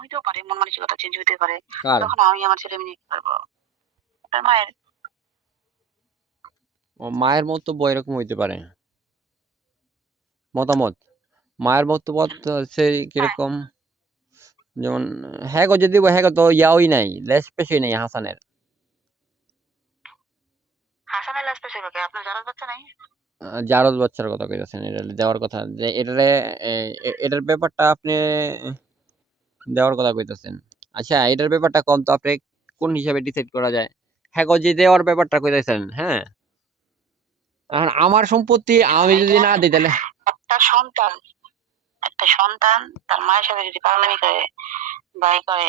হইতেও পারে, মন মানসিকতা চেঞ্জ হইতে পারে। কার? তখন আমি আমার ছেলে মেয়ে কি করবো? আপনার মায়ের। মায়ের বক্তব্য এরকম হইতে পারে। মতামত। মায়ের বক্তব্য হচ্ছে হ্যাঁ, কিরকম, যেমন হ্যাঁ গো যদি হ্যাঁ গো তো ইয়াওই নাই, লেস পেশই নাই হাসানের। হাসানের লাস্ট পেশে পাবে। আপনার জানার বাচ্চা নাই? জারজ বাচ্চার কথা কইতাছেন, এটা দেওয়ার কথা যে এটারে এটার ব্যাপারটা আপনি দেওয়ার কথা কইতাছেন। আচ্ছা এটার ব্যাপারটা কম তো আপনি কোন হিসাবে ডিসাইড করা যায়? হ্যাঁ গো যে দেওয়ার ব্যাপারটা কইতাছেন, হ্যাঁ? এখন আমার সম্পত্তি আমি যদি এটা না দিই তাহলে একটা সন্তান, একটা সন্তান তার মায়ের সাথে যদি পাগলামি করে বা করে,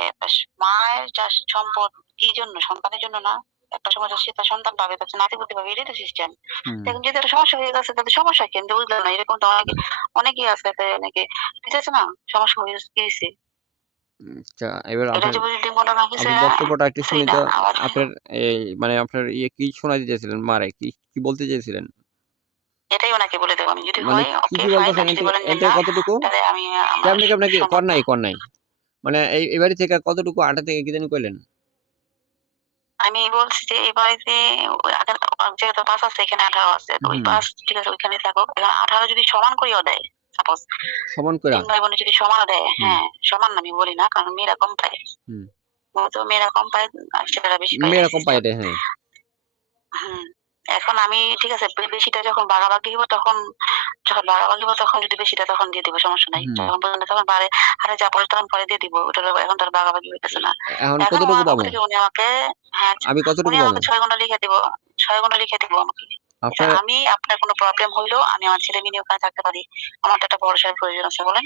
মায়ের যা সম্পদ কি জন্য? সন্তানের জন্য না? একটা সময় সে তার সন্তান পাবে, তার নাতিপুতি পাবে, এটাই তো সিস্টেম। এখন যদি একটা সমস্যা হয়ে গেছে তাদের সমস্যা কিন্তু বুঝলাম না, এরকম তো অনেকেই আছে, অনেকে বুঝতেছে না সমস্যা হয়ে গেছে। আচ্ছা এবার এটা আপনার যে বুঝলি মনে হয় কিছু আপনার বক্তব্যটা একটু শুনি না তো। আবার। আপনার এই মানে আপনার ইয়ে কি শোনাতে চেয়েছিলেন মারে, কি কি বলতে চেয়েছিলেন? এটাই ওনাকে বলে দেবো আমি, যদি মানে হয় কি ওকে কি ফাইন, বলতেছেন আর যদি বলেন যে এতে না কতটুকু? তাহলে আমি আমার কেমনে কেমনে কি কর সম্পদটা। নাই কর নাই, মানে এই বাড়ি থেকে কতটুকু আটা থেকে কি জানি কইলেন? আমি বলছি যে এই বাড়িতে ওই যেহেতু পাঁচ আছে, এখানে 18 আছে, তো ওই হুম। পাঁচ ঠিক আছে ওইখানে থাকুক। এখন 18 যদি সমান করেও দেয়, সাপোজ সমান কইরা। 3 ভাই বোনে যদি সমান দেয়, হুম। হ্যাঁ সমান আমি বলি না, কারণ মেয়েরা কম পায়। হুম। তো মেয়েরা কম পায় আর ছেলেরা বেশি পায়, মেয়েরা এই কম পায় সিস্টেম। এটা, হ্যাঁ। হুম। এখন আমি ঠিক আছে বেশিটা যখন ভাগাভাগি হবো তখন, যখন ভাগাভাগি হবো তখন যদি বেশিটা তখন দিয়ে দিব, সমস্যা নাই। হুম। যখন পর্যন্ত তখন বারে হারে যা পড়ে তখন পরে দিয়ে দিব, ওটা এখন তার ভাগাভাগি হইতেছে না। এখন এখন কতটুকু ওনার পক্ষ পাবো? থেকে উনি আমাকে, হ্যাঁ আমি উনি কতটুকু পাবো? আমাকে 6 ঘন্টা লিখে দিব, 6 ঘন্টা লিখে দিব আমাকে। এটা আপনার আমি আপনার কোনো প্রবলেম হইলো আমি আমার ছেলে মেয়ে নিয়ে ওখানে থাকতে পারি। আমার তো একটা ভরসার প্রয়োজন আছে, বলেন।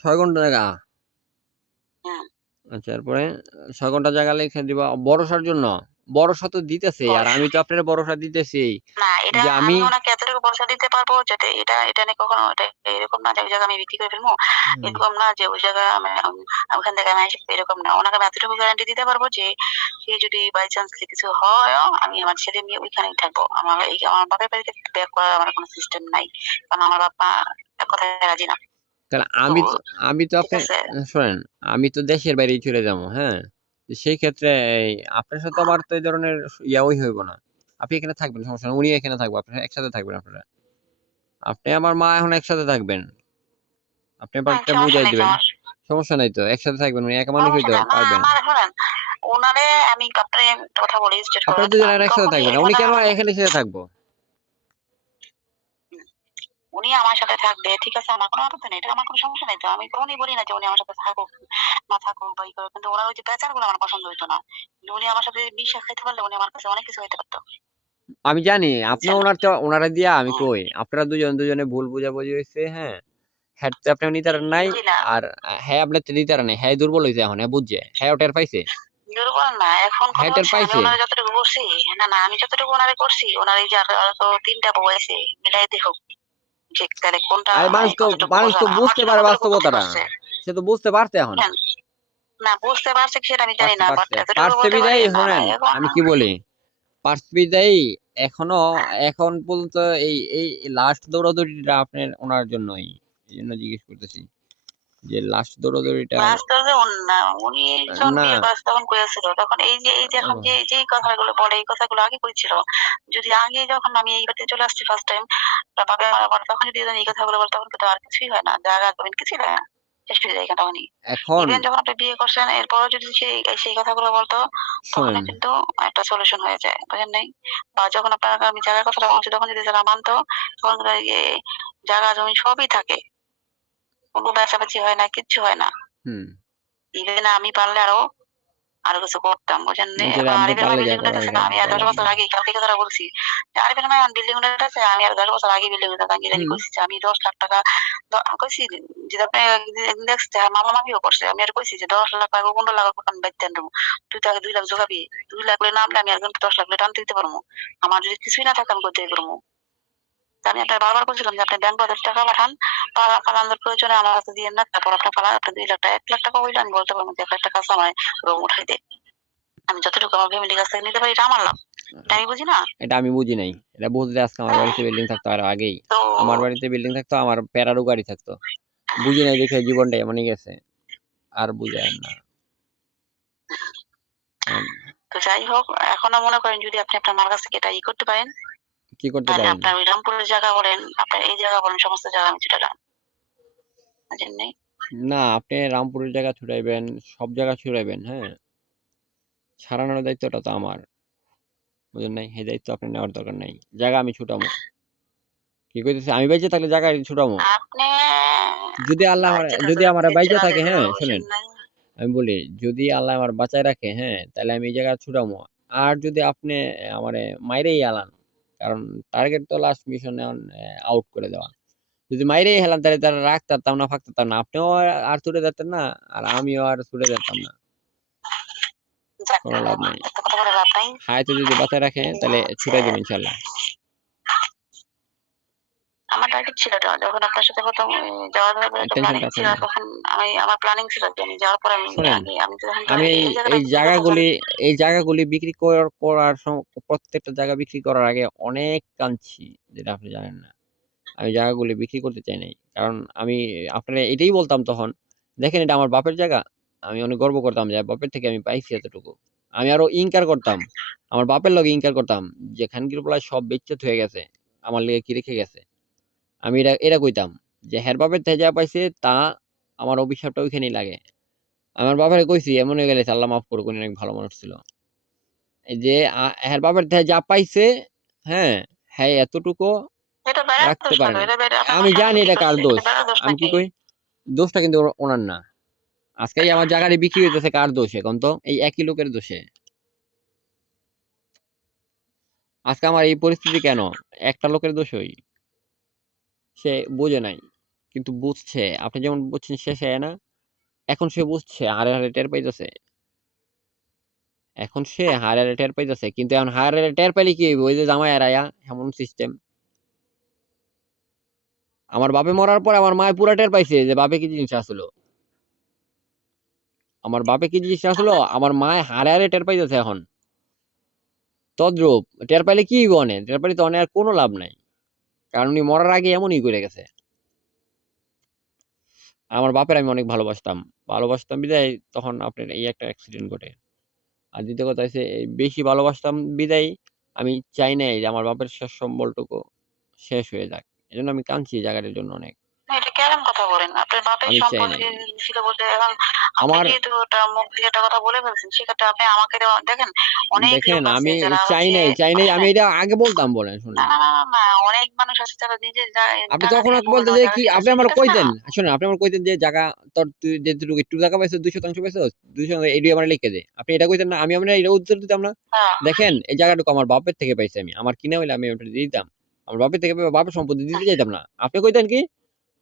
6 ঘন্টা জায়গা। হুম। আচ্ছা এরপরে 6 ঘন্টা জায়গা লিখে দিবা ভরসার জন্য। ভরসা তো দিতেছি আর ভরসা আমি তো আপনার ভরসা দিতেছি না, এটা যে আমি আমি ওনাকে এতটুকু ভরসা দিতে পারবো যাতে এটা নিয়ে কখনো এটা এরকম না যে ওই জায়গা আমি বিক্রি করে ফেলবো। হুম। এরকম না যে ওই জায়গা ওখান থেকে আমি এসে এরকম না। ওনাকে আমি এতটুকু গ্যারান্টি দিতে পারবো যে সে যদি বাই চান্স কিছু হয়ও আমি আমার ছেলে মেয়ে ওইখানেই থাকবো। আমার বাপের বাড়িতে ব্যাক করার আমার কোনো সিস্টেম নাই। কারণ আমার বাবা এক কথায় রাজি না। তাহলে তো আমি তো ঠিক আপনি আছে। শোনেন, আমি তো দেশের বাইরেই চলে যাবো, হ্যাঁ? তো সেই ক্ষেত্রে এই আপনার সাথে আমার তো এই ধরনের ইয়াই হইব না। আপনি এখানে থাকবেন সমস্যা নাই। উনি এখানে থাকবো। আপনারা একসাথে থাকবেন আপনারা। আপনি আমার মা এখন একসাথে থাকবেন। আপনি হ্যাঁ ব্যাপারটা সমস্যা বুঝাই নেই তো দিবেন। আমার। সমস্যা নাই তো। একসাথে থাকবেন। উনি একা মানুষ সমস্যা হইতে নাই না পারবেন। আমার, শোনেন ওনারে আমি আপনার একটা কথা বলি স্ট্রেট আপনারা ফরওয়ার্ড, দুজন আর আমি একসাথে কখনোই থাকবেন না। উনি ওনার কেন এখানে এসে থাকবো? উনি আমার সাথে থাকবে, ঠিক আছে, আমার কোনো আপত্তি নেই, এটা আমার কোনো সমস্যা নেই তো। আমি কখনোই বলি না যে উনি আমার সাথে থাকুক না থাকুক বা ই করুক, কিন্তু ওনার ওই যে প্যাচার গুলো আমার পছন্দ হইতো না। কিন্তু উনি আমার সাথে বিশ্বাস খাইতে পারলে উনি আমার কাছে অনেক কিছু হইতে পারতো, আমি জানি আপনি বুঝছেন। ওনারা দিয়া আমি হুম। কই। আপনারা দুজনে ভুল বুঝাবুঝি হইছে, হ্যাঁ? হ্যাঁ তো আপনি নিতে পারেন নাই। জি না, আর হ্যাঁ আপনি তো নিতে পারেন নাই। হ্যাঁ দুর্বল হইছে এখন। হ্যাঁ বুঝছে। হ্যাঁ টের পাইছে। দুর্বল না, এখন হ্যাঁ কথা টের হচ্ছে আমি পাইছে। ওনারে যতটুকু করছি, না না আমি যতটুকু ওনারে করছি, ওনার এই যে আরো তো 3টা বউ আছে, মিলাই দিয়ে হোক যে তাহলে কোনটা আর কতটুকু মানুষ তো বোঝার, আমার বুঝতে জন্য পারে কতটুকু ক্ষতি বাস্তবতাটা। করছে, সে তো বুঝতে পারছে এখন। বুঝলেন। না বুঝতে পারছে কি সেটা আমি জানি না, বাট পারছে। এতটুকু পারছে বলতে পারি বিধায় না না শোনেন, এখন। আমি কি বলি? পারছে বিধায় এখনো এখন পর্যন্ত এই লাস্ট দৌড়াদৌড়িটা আপনার ওনার জন্যই। এজন্য জিজ্ঞেস করতেছি। যে লাস্ট দৌড়াদৌড়িটা বাস্তবে না, উনি যখন না বিয়ে করেছে তখন করেছিল, তখন এই যে এখন যে কথাগুলো বলে এই কথাগুলো আগে কইছিল। যদি আগে যখন আমি এই বাড়িতে চলে আসছি ফার্স্ট টাইম বাবা মারা পরে, তখন যদি এই কথাগুলো বলতো তখন কিন্তু আর কিছুই হয় না, জায়গা জমিন কিছুই হয় না, শেষ হয়ে যায় তখনই। এখন ইভেন যখন আপনি বিয়ে করছেন এরপরও যদি সেই কথাগুলো বলতো শোনেন, তখনই কিন্তু একটা সলিউশন হয়ে যায়, বুঝেন নাই। বা যখন আপনার আমি জায়গার কথাটা বলছি তখন যদি তারা মানতো তখন কিন্তু এই জায়গা জমি সবই থাকে, কোনো বেচাবেচি হয় না, কিচ্ছু হয় না। হুম, ইভেন আমি পারলে আরো আরো কিছু করতাম, বুঝেন নি। বুঝে এখন আপনি আরিফের মাই পারলে যা বিল্ডিং করার উঠাইতেছে না, এটা আমি আর দেয়া 10 লাগবে। বছর আগে কালকে কথাটা বলছি যে আরিফের মাই বিল্ডিং উঠাইতেছে, আমি আর 10 বছর আগে বিল্ডিং উঠাতে আমি হুম। কইছি যে আমি 10 লাখ টাকা কইছি যে আপনি একদিন দেখছে মামা মামিও করছে, আমি আর কইছি যে 10 লাখ টাকা 15 লাখ আমি বাইতেন দেবো, তুই তো আগে 2 লাখ জোগাবি, 2 লাখ করে নামলে আমি একজন 10 লাখ করে টানতে দিতে পারবো, আমার যদি কিছুই না থাকে আমি করতে পারবো। আমি আপনার বারবার বলছিলাম যে আপনি ব্যাংক বাজার টাকা পাঠান, পালানোর প্রয়োজনে আমার কাছে দিয়ে না, তারপর আপনার পালান, আপনি 2 লাখ টাকা 1 লাখ টাকা হইলে আমি বলতে পারবো যে 1 লাখ টাকা আছে আমার রুম উঠাই দে, আমি যতটুকু আমার ফ্যামিলির কাছ থেকে নিতে পারি এটা আমার লাভ, এটা আমি বুঝি না। এটা আমি বুঝি নাই। এটা বুঝলে আজকে আমার হ্যাঁ। বাড়িতে বিল্ডিং থাকতো আরো আগেই। তো আমার বাড়িতে বিল্ডিং থাকতো, আমার প্যারারও গাড়ি থাকতো। বুঝি নাই দেখে জীবনটা এমনই গেছে। আর বুঝায়েন না। তো যাই হোক, এখনো মনে করেন যদি আপনি আপনার মার কাছ থেকে এটা করতে পারেন, কি করতে তাহলে পারেন? আপনার ওই রামপুরের জায়গা বলেন, আপনার এই জায়গা বলেন, সমস্ত জায়গা আমি ছুটালাম। বুঝেন নাই? না, আপনি রামপুরের জায়গা ছুটাইবেন, সব জায়গা ছুটাইবেন, হ্যাঁ? সারানোর দায়িত্বটা তো আমার। বুঝেন নাই? সেই দায়িত্ব আপনার নেওয়ার দরকার নাই। জায়গা আমি ছুটামু। কি কইতেছি? আমি বাইচা থাকলে জায়গা ছুটামু। আপনি যদি আল্লাহ বাচ্চা যদি থাকলে আমারে বেঁচে বাইচা না থাকে, যেতে হ্যাঁ? বুঝেন শোনেন, নাই? আমি বলি যদি আল্লাহ আমার বাঁচায় রাখে, হ্যাঁ? তাহলে আমি এই জায়গা ছুটামু। আর যদি আপনি আমারে মাইরেই আলান, কারণ টার্গেট তো লাস্ট মিশন এখন আউট করে দেওয়া। যদি মাইরেই হেলান তাহলে তারা রাখতাম না, ফাঁকতাম না। আপনিও আর ছুটে যেতেন না, আর আমিও আর ছুটে যেতাম না। যাক, কোনো লাভ নাই। এত কথা বলে লাভ নাই। হায়াতে যদি বাঁচায় রাখে তাহলে ছুটাই দেবো ইনশাল্লাহ। আমার টার্গেট ছিল এটা, যখন আপনার সাথে প্রথম যাওয়ার ব্যাপারে একটা টেনশন প্ল্যানিং রাখেন ছিল, না। তখন আমার প্ল্যানিং ছিল যে আমি যাওয়ার পরে আমি শোনেন, আগে আমি তো এখন তো আমি এই জায়গাটা এই বিক্রি করবো বলেন। জায়গাগুলি বিক্রি করার প্রত্যেকটা জায়গা বিক্রি করার আগে অনেক কাঁদছি, যেটা আপনি জানেন না। আমি জায়গাগুলি বিক্রি করতে চাই নাই, কারণ আমি আপনারা এটাই বলতাম তখন, দেখেন এটা আমার বাপের জায়গা। আমি অনেক গর্ব করতাম যে বাপের থেকে আমি পাইছি এতটুকু। আমি আরো ইনকার করতাম, আমার বাপের লগে ইনকার করতাম যে খানকির পোলায় সব বেচ্চত হয়ে গেছে, আমার লিগে কি রেখে গেছে। আমি এটা কইতাম যে হের বাপের থেকে যা পাইছে তা আমার অভিশাপটা ওইখানেই লাগে। আমার বাবারে কইছি এমন হয়ে গেলে আল্লাহ মাফ করুক, উনি অনেক ভালো মানুষ ছিল। এই যে হের বাপের থেকে যা পাইছে, হ্যাঁ, হ্যাঁ এতটুকু এটা বেড়ার রাখতে দোষ না পারে তো, নাই। এটা বেড়ে আপনার আমি বাসার জানি লোক কি এটা কার করছে, দোষ। এটা বেড়ার দোষ আমি কি নাকি? কই, দোষটা কিন্তু ওনার না। আজকে এই আমার জায়গাটা বিক্রি হইতেছে কার দোষে এখন? তো এই একই লোকের দোষে। আজকে আমার এই পরিস্থিতি কেন? একটা লোকের দোষই। সে বোঝে নাই, কিন্তু বুঝছে। আপনি যেমন বুঝছেন শেষে না, এখন সে বুঝছে, হারে হারে টের পাইতেছে। এখন সে হারে হারে টের পাইতেছে, কিন্তু এখন হারে হারে টের পাইলে কি হইব? ওই যে জামাই এরাইয়া এমন সিস্টেম। আমার বাপে মরার পর আমার মায় পুরা টের পাইছে যে বাপে কি জিনিস আসলো। আমার বাপে কি জিনিস আসলো, আমার মায় হারে হারে টের পাইতেছে এখন। তদ্রূপ টের পাইলে কি হইব? অনে টের পাইলে তো অনে আর কোনো লাভ নাই, কারণ উনি মরার আগে এমনই করে গেছে। আমার বাপের আমি অনেক ভালোবাসতাম বিদায় তখন আপনার এই একটা অ্যাক্সিডেন্ট ঘটে। আর দ্বিতীয় কথা হচ্ছে এই বেশি ভালোবাসতাম বিদায় আমি চাই নাই যে আমার বাপের শেষ সম্বলটুকু শেষ হয়ে যাক। এজন্য আমি কাঁদছি এই জায়গাটার জন্য অনেক। না, এটা কেমন কথা বলেন? আপনার বাপের আমি চাই সম্পদ নাই। ছিল বলতে এখন আপনি আমার যেহেতু ওটা মুখ দিয়ে একটা কথা বলে ফেলছেন, সেক্ষেত্রে আপনি আমাকে দেখেন, অনেক দেখেন, লোক আছে আমি যারা চাই হচ্ছে, নাই, আমি শুনেন, এটা আগে বলতাম, বলেন না শুনেন। না না না না, অনেক মানুষ আছে যারা নিজের আপনি টাকা তখন দিয়ে আমাকে বহু বলতেন যে জায়গা কি, আপনি কিনেছে, আমার ঠিক আছে না? কইতেন, শুনেন, আপনি আমার কইতেন যে জায়গা তোর তুই যেটুকু একটু জায়গা পাইছো 200 পাইছো 200 এডি আমার লিখে দে। আপনি এটা কইতেন না, আমি আমরা এটা উত্তর দিতাম না। হ্যাঁ, দেখেন এই জায়গাটুকু আমার বাপের থেকে পাইছি আমি, আমার কিনা হইলে আমি ওটা দিয়ে দিতাম। আমার বাপের থেকে বাপের সম্পত্তি দিতে চাইতাম না। আপনি কইতেন কি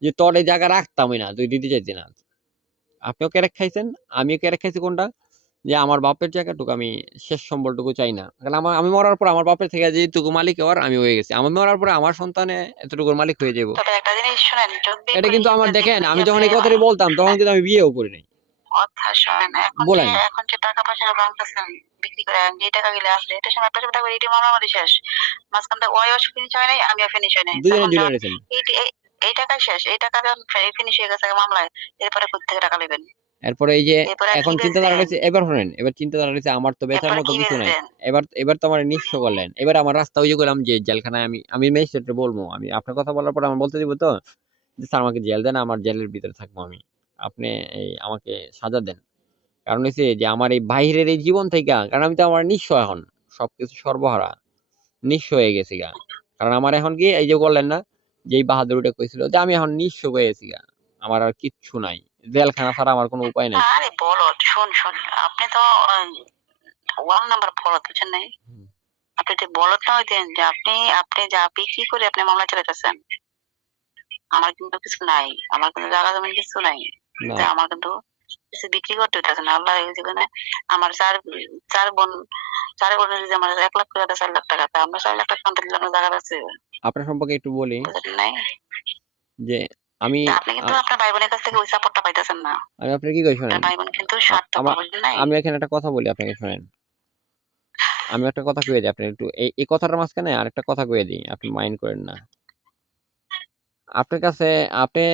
যে তোর এই জায়গা রাখতামই না, তুই দিতে চাইতি না। আপনিও ক্যারেক খাইছেন, আমিও ক্যারেক খাইছি। কোনটা? যে আমার বাপের জায়গাটুকু আমি শেষ সম্বলটুকু চাই না, কারণ আমি মরার পর আমার বাপের থেকে যেটুকু মালিক হওয়ার আমি হয়ে গেছি, আমি মরার পরে আমার সন্তানে এতটুকুর মালিক হয়ে যাব। তবে একটা জিনিস শুনেন, চোখ দিয়ে এটা করে কিন্তু আমার, হিসেবে দেখেন দেখবেন যে আমি যখন আপনি এই কথাটি বলতাম তখন কিন্তু আমি বিয়েও করি নাই। কথা শোনেন, বলেন। এখন যে টাকা পয়সা ভাঙতেছেন বিক্রি করে, যে টাকা গুলো আসলে এটা সময় একটা সময় দেখবেন এটি মারামারি শেষ, মাঝখানটা ওয়াইও ফিনিশ হয় নাই, আমিও ফিনিশ হয় নাই, দুজনে তখন ঝুলে যখন রয়েছেন। এই টাকাই শেষ, এই টাকা যখন ফিনিশ হয়ে গেছে মামলায়, এরপরে কোথা থেকে টাকা নেবেন? এরপরে এই যে এরপরে আর কি এখন চিন্তাধারা বেচবেন? রয়েছে, এবার শুনেন, এবার চিন্তাধারা রয়েছে আমার তো বেচার এরপরে মতো কি কিছু নাই। বেচবেন? এবার তো আমার নিঃস্ব করলেন, এবার আমার রাস্তা ওই যে করলাম যে জেলখানায় আমি আমি ম্যাজিস্ট্রেটে বলবো, আমি আপনার কথা বলার পর আমার বলতে দিব তো যে স্যার আমাকে জেল দেন, আমার জেলের ভিতরে থাকবো আমি, আপনি এই আমাকে সাজা দেন। কারণ হচ্ছে যে আমার এই বাইরের এই জীবন থেকে, কারণ আমি তো আমার নিঃস্ব এখন, সবকিছু সর্বহারা, নিঃস্ব হয়ে গেছি গা। কারণ আমার এখন কি এই যে বললেন না যে এই বাহাদুর ওটা কইছিল যে আমি এখন নিঃস্ব হয়ে গেছি গা, আমার আর কিচ্ছু নাই, জেলখানা ছাড়া আমার কোনো উপায় নাই। আরে বলদ, শোন, আপনি তো ওয়ান নাম্বার বলদ, বুঝছেন নাই? হুম। আপনি যদি বলদ না হইতেন যে আপনি যা বিক্রি করে আপনি মামলা চালাইতেছেন, আমার কিন্তু কিছু নাই, আমার কিন্তু জায়গা জমি কিছু নাই, না, কিন্তু আমার কিন্তু কিছু বিক্রি করতে হইতেছে না। আল্লাহ এই জীবনে আমার চার বোন, চার বোনের যদি আমার 1 লাখ করে দেয়, 4 লাখ টাকা, তা আমরা 4 লাখ টাকা আনতে দিলে আমার জায়গা আছে, আপনার সম্পর্কে একটু বলি বুঝেন নাই? যে আমি তা আপনি কিন্তু আপনার ভাই বোনের কাছ থেকে ওই সাপোর্টটা পাইতেছেন না। আমি আপনার কি কই আপনার শোনেন, ভাই বোন কিন্তু স্বার্থপর, আমার বুঝেন নাই? আমি এখানে একটা কথা বলি আপনাকে, শোনেন। আমি একটা কথা কয়ে দিই, আপনি একটু এই কথাটার মাঝখানে আরেকটা কথা কয়ে দিই, আপনি মাইন্ড করেন না। আপনার কাছে আপনি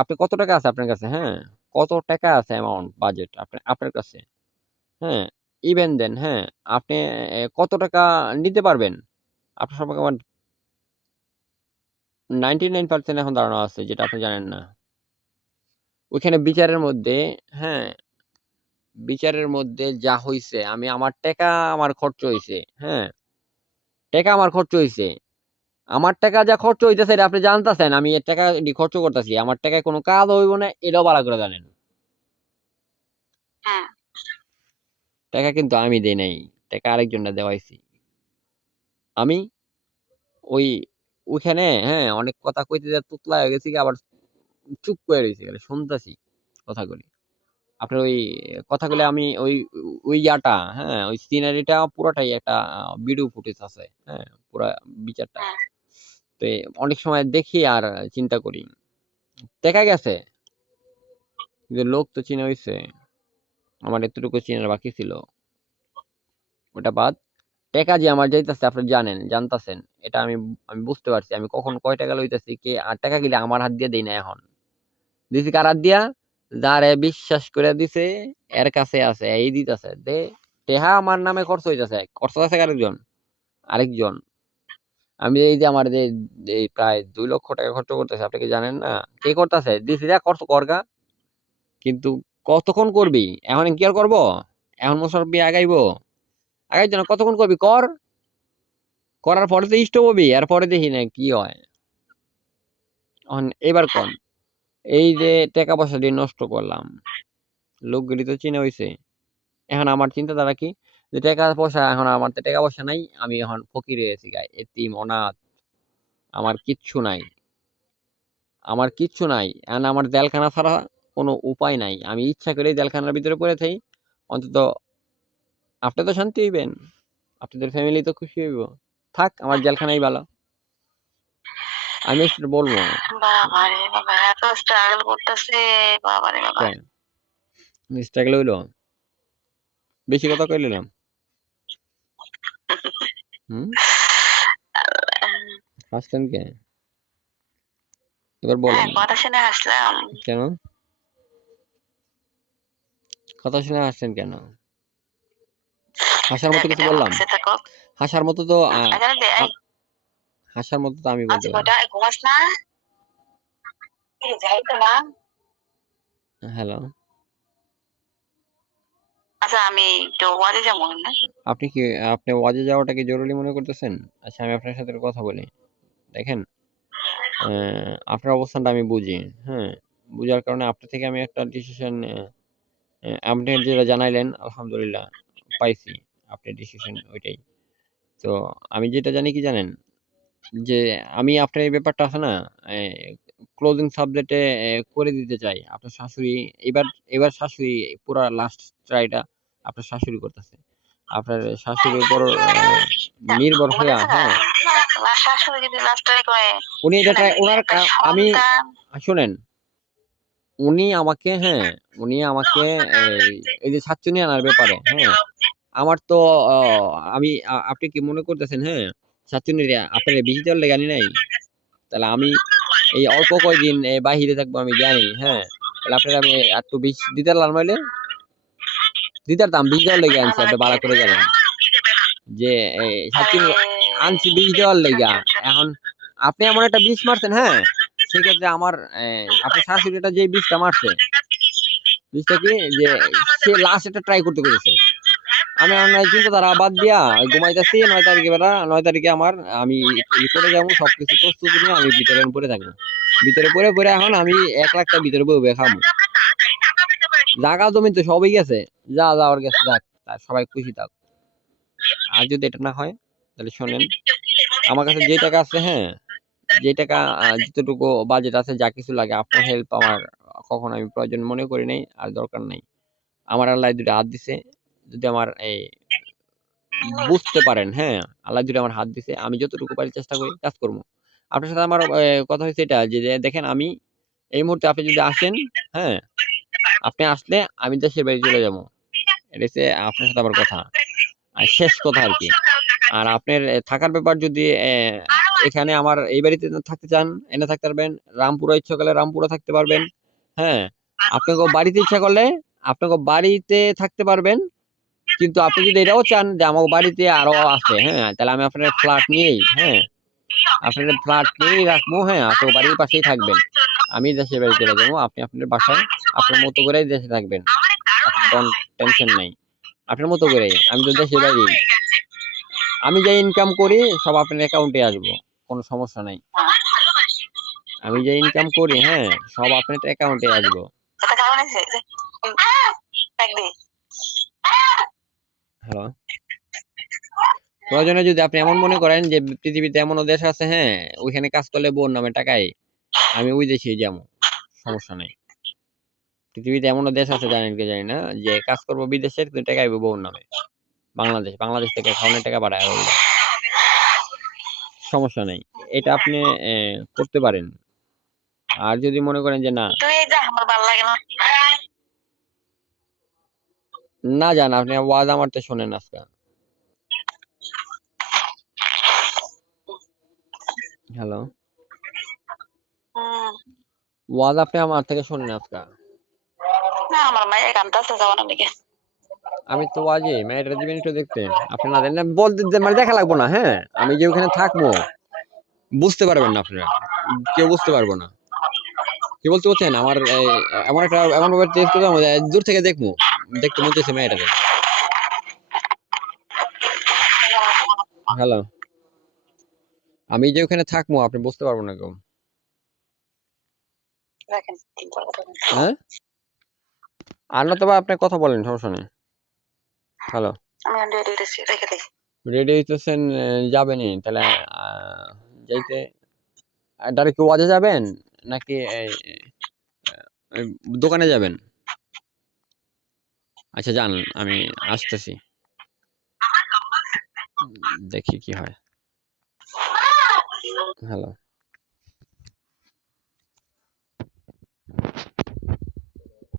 আপনি কত টাকা আছে আপনার কাছে? হ্যাঁ, কত টাকা আছে অ্যামাউন্ট বাজেট আপনার কাছে, হ্যাঁ? ইভেন দেন, হ্যাঁ? আপনি কত টাকা নিতে পারবেন? আপনার সম্পর্কে আমার 99% এখন ধারণা আছে যেটা আপনি জানেন না। ওইখানে বিচারের মধ্যে, হ্যাঁ? বিচারের মধ্যে যা হইছে আমার টাকা আমার খরচ হইছে, হ্যাঁ? টাকা আমার খরচ হইছে। আমার টাকা যা খরচ হইতেছে এটা আপনি জানতাছেন আমি এর টাকা খরচ করতেছি। আমার টাকায় কোনো কাজ হইব না এটাও ভালো করে জানেন। হুম। টাকা কিন্তু আমি দেই নাই। টাকা আরেকজনরে দেওয়াইছি। আমি ওই ওইখানে, হ্যাঁ, অনেক কথা কইতে যেয়ে তুতলা হয়ে গেছি আবার চুপ করে রইছি। খালি শুনতাছি কথাগুলি। আপনার ওই কথাগুলি আমি ওই ইয়াটা, হ্যাঁ, ওই সিনারিটা পুরাটাই একটা ভিডিও ফুটেজ আছে, হ্যাঁ, পুরা বিচারটা। হুম। তো অনেক সময় দেখি আর চিন্তা করি। দেখা গেছে যে লোক তো চিনা হইছে। আমার এতটুকু চিনার বাকি ছিল। ওটা বাদ। টাকা যে আমার যাইতাছে আপনি জানতাছেন। এটা আমি আমি বুঝতে পারছি। আমি কখন কয় টাকা লইতাছি কে আর টাকা গিলা আমার হাত দিয়ে দেই না এখন। দিছি কার হাত দিয়া? যারে বিশ্বাস করে দিছে এর কাছে আছে। এই দিতাছে। টেহা আমার নামে খরচ হইতাছে। খরচ আছে আরেকজন। আরেকজন। আমি এই যে আমার এই প্রায় ২ লক্ষ টাকা খরচ করতেছি। আপনি কি জানেন না? কে করতাছে? দিছি যা খরচ করগা। কিন্তু কতক্ষণ করবি? এখন কি আর করব? এখন মুসলবি আগাইবো? আগাইতো না। কতক্ষণ করবি? কর। করার পরে তো স্টপ হবি। এরপরে দেখি না কি হয়। এবার কন। এই যে টাকা পয়সা দিয়ে নষ্ট করলাম। লোকগুলি তো চিনা হইছে। এখন আমার চিন্তাধারা কি? যে টাকা পয়সা এখন আমার তো টাকা পয়সা নাই। আমি এখন ফকির হয়ে গেছি গা। এতিম, অনাথ। আমার কিচ্ছু নাই। আমার কিচ্ছু নাই। এখন আমার জেলখানা ছাড়া কোনো উপায় নাই। আমি ইচ্ছা করেই জেলখানার ভিতরে পড়ে থাকি। অন্তত আপনি তো শান্তি হইবেন। আপনাদের ফ্যামিলি তো খুশি হইব। থাক আমার জেলখানাই ভালো। আমি সেটা বলব। বাবারে বাবা! এত স্ট্রাগল করতেছে। বাবারে বাবা! কে? স্ট্রাগল হইলো? বেশি কথা কই লইলাম। হুম? হাসলেন কে? এবার হ্যাঁ, বলেন। কথা শুনে হাসলাম। কেন? কথা শুনে হাসছেন কেন? হাসার মতো যাক কিছু এটা বললাম? হাসতে থাকো। হাসার মতো তো এখানে দে আ এই হাসার মতো তো আমি আজ বলতে পারি। কয়টা? ঘুমাস না? এই যাই তো না। হ্যালো? আচ্ছা আমি একটু ওয়াজে যাবো না? আপনি কি আপনি ওয়াজে যাওয়াটা কি জরুরি মনে করতেছেন? আচ্ছা আমি আপনার সাথে কথা বলি। দেখেন, আপনার অবস্থানটা আমি বুঝি। হ্যাঁ? বুঝার কারণে আপনার থেকে আমি একটা ডিসিশন আপনি যেটা জানাইলেন আলহামদুলিল্লাহ পাইছি। আপনার ডিসিশন ওইটাই। তো আমি যেটা জানি কি জানেন? যে আমি আপনার এই ব্যাপারটা আছে না? ক্লোজিং সাবজেক্টে করে দিতে চাই। আপনার শাশুড়ি এবার এবার শাশুড়ি পুরা লাস্ট ট্রাইটা আপনার শাশুড়ি করতেছে। আপনার শাশুড়ির উপর নির্ভর হইয়া, ঘুমাইতেছে না? হ্যাঁ? আমার শাশুড়ি যদি লাস্ট ট্রাই করে, উনি এটা শুনেন ট্রাই উনার একটা আমি সন্তান শোনেন, উনি আমাকে, হ্যাঁ, উনি আমাকে এই এই যে ছাচ্চুনি আনার ব্যাপারে, হ্যাঁ? আমার তো অ আমি আপনি কি মনে করতেছেন, হ্যাঁ? ছাচ্চুনিরে আপনারে বিষ দেওয়ার লেগে আনি নাই? তাহলে আমি এই অল্প কয়দিন বাহিরে থাকবো আমি জানি, হ্যাঁ? তাহলে আপনারে আমি একটু বিষ দিতে পারলাম নইলে? দিতারতাম, বিষ দেওয়ার লেগে আনছি আপনি আমাকে ভালো করে জানেন। যে আরে ছাচ্চুনি আনছি বিষ দেওয়ার শোন, লেগা। শোন, শোন। এখন আপনি এমন একটা বিষ মারছেন, হ্যাঁ? সেক্ষেত্রে আমার আপনার শাশুড়িটা যে বিষটা মারছে, বিষটা কি যে সে লাস্ট এটা ট্রাই করতে কইতেছে। আমি এখন এই চিন্তাধারা বাদ দিয়া ঘুমাইতেছি ৯ তারিখে ৯ তারিখে আমি করে যাবো সবকিছু প্রস্তুতি নিয়ে আমি ভিতরে পড়ে থাকবো। ভিতরে পড়ে এখন আমি ১,০০,০০০ টাকা ভিতরে বইয়ে খামু। জাগা জমি তো সবই গেছে। যা যাওয়ার গেছে যাক। সবাই খুশি থাক। আর যদি এটা না হয় তাহলে শোনেন, আমার কাছে যে টাকা আছে, হ্যাঁ, যে টাকা যতটুকু বাজেট আছে যা কিছু লাগে আপনার হেল্প আমার কখনো আমি প্রয়োজন মনে করি নাই আর দরকার নাই। আমার আল্লাহ ২ টা হাত দিছে। যদি আমার বুঝতে পারেন, হ্যাঁ? আল্লাহ ২ টা আমার হাত দিছে। আমি যতটুকু পারি চেষ্টা করি কাজ করব। আপনার সাথে আমার কথা হইছে এটা যে দেখেন আমি এই মুহূর্তে আপনি যদি আসেন, হ্যাঁ? আপনি আসলে আমি দেশের বাড়ি চলে যাবো। এটা হচ্ছে আপনার সাথে আমার কথা। আর শেষ কথা আরকি। আর আপনার থাকার ব্যাপার যদি এখানে আমার এই বাড়িতে থাকতে চান, এনে থাকতে পারবেন। রামপুরা ইচ্ছা করলে রামপুরা থাকতে পারবেন। হ্যাঁ? আপনাকে বাড়িতে ইচ্ছা করলে আপনাকে বাড়িতে থাকতে পারবেন, কিন্তু আপনি যদি এটাও চান যে আমার বাড়িতে আরো আছে, হ্যাঁ, তাহলে আমি আপনার ফ্ল্যাট নিয়েই, হ্যাঁ, আপনার ফ্ল্যাট নিয়েই রাখবো, হ্যাঁ, আপনার বাড়ির পাশেই থাকবেন। আমি দেশের বাড়ি চলে যাবো, আপনি আপনার বাসায় আপনার মতো করেই দেশে থাকবেন, আপনার টেনশন নাই, আপনার মতো করেই। আমি তো দেশের বাইরেই, আমি যে ইনকাম করি সব আপনার অ্যাকাউন্টে আসবো, কোনো সমস্যা নাই। আমি যে ইনকাম করি, হ্যাঁ, সব আপনার অ্যাকাউন্টে আসবো। হ্যালো, প্রয়োজনে যদি আপনি এমন মনে করেন যে পৃথিবীতে এমনও দেশ আছে, হ্যাঁ, ওইখানে কাজ করলে বোন নামে টাকায়, আমি ওই দেশেই যাবো, সমস্যা নেই। পৃথিবীতে এমনও দেশ আছে জানেন কি জানি না, যে কাজ করবো বিদেশের কিন্তু টাকা আইবো বউর নামে। বাংলাদেশ থেকে খাওয়ানোর টাকা পাঠায় ওগুলো, সমস্যা নেই। এটা আপনি করতে পারেন। আর যদি মনে করেন যে না, তুই যা, আমার ভালো লাগে না। না যান, আপনি ওয়াজ আমারটা শোনেন আজকে। হ্যালো, ওয়াজ আপনি আমার থেকে শোনেন আজকে। না, আমার মায়ের কান্দাছে যাওয়ানোর দিকে। আমি তো ওয়াজে মেয়েটা দিবেন একটু দেখতে, আপনি না দেন না বলতে মানে দেখা লাগবো না, হ্যাঁ, আমি যে ওখানে থাকবো বুঝতে পারবেন না আপনারা, কেউ বুঝতে পারবো না। কি বলতে বলছেন আমার এমন ভাবে টেস্ট করতে হবে, দূর থেকে দেখতে মন চাইছে মেয়েটাকে। হ্যালো, আমি যে ওখানে থাকবো আপনি বুঝতে পারবো না কেউ। রাখেন, তিনবার কথা বলেন। হ্যাঁ, আর না তবে আপনি কথা বলেন, সমস্যা নেই। হ্যালো, আমি রেডি হইতেছি, রেখে দিই। রেডি হইতেছেন, যাবেনই তাহলে? যাইতে ডাইরেক্ট ওয়াজে যাবেন নাকি এই দোকানে যাবেন? আচ্ছা যান, আমি আসতেছি, দেখি কি হয়। হ্যালো।